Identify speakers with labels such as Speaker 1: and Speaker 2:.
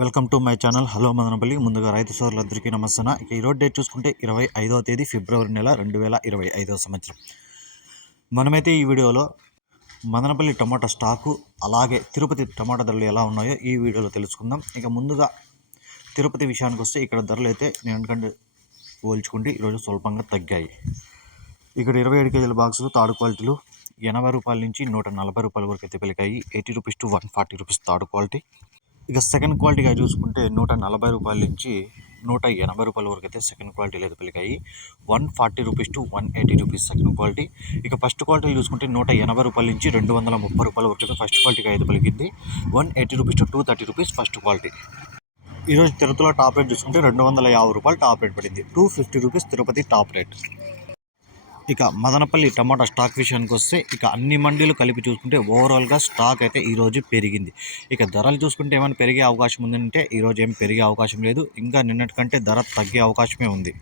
Speaker 1: Welcome to my channel. Hello Madanapalle. ముందుగా రైతు సోదరులందరికీ నమస్తే ఇక ఈరోజు డేట్ చూసుకుంటే ఇరవై ఐదవ తేదీ ఫిబ్రవరి నెల రెండు వేల ఇరవై ఐదవ సంవత్సరం. మనమైతే ఈ వీడియోలో మదనపల్లి టమాటా స్టాకు అలాగే తిరుపతి టమాటా ధరలు ఎలా ఉన్నాయో ఈ వీడియోలో తెలుసుకుందాం. ఇక ముందుగా తిరుపతి విషయానికి వస్తే ఇక్కడ ధరలు అయితే నేను పోల్చుకుంటే ఈరోజు స్వల్పంగా తగ్గాయి. ఇక్కడ ఇరవై ఏడు కేజీల బాక్సులు తాడు క్వాలిటీలు ఎనభై రూపాయల నుంచి నూట నలభై రూపాయల వరకు అయితే పలికాయి. Eighty rupees to one forty rupees third quality. ఇక సెకండ్ క్వాలిటీగా చూసుకుంటే నూట నలభై రూపాయల నుంచి నూట ఎనభై రూపాయల వరకు అయితే సెకండ్ క్వాలిటీలు అయితే పెరిగాయి. One forty rupees to one eighty rupees second quality ఇక ఫస్ట్ క్వాలిటీ చూసుకుంటే నూట ఎనభై రూపాయల నుంచి రెండు వందల ముప్పై రూపాయల వరకు అయితే ఫస్ట్ క్వాలిటీగా అయితే పలికింది one eighty rupees to two thirty rupees first quality ఈరోజు తిరుపతిలో టాప్ రేట్ చూసుకుంటే రెండు వందల యాభై రూపాయలు టాప్ రేట్ పడింది. Two fifty rupees Tirupati top rate ఇక మదనపల్లి టమాటా స్టాక్ విషయానికి వస్తే ఇక అన్ని మండీలు కలిపి చూసుకుంటే ఓవరాల్గా స్టాక్ అయితే ఈరోజు పెరిగింది. ఇక ధరలు చూసుకుంటే ఏమైనా పెరిగే అవకాశం ఉందంటే ఈరోజు ఏం పెరిగే అవకాశం లేదు. ఇంకా నిన్నటి కంటే ధర తగ్గే అవకాశమే ఉంది.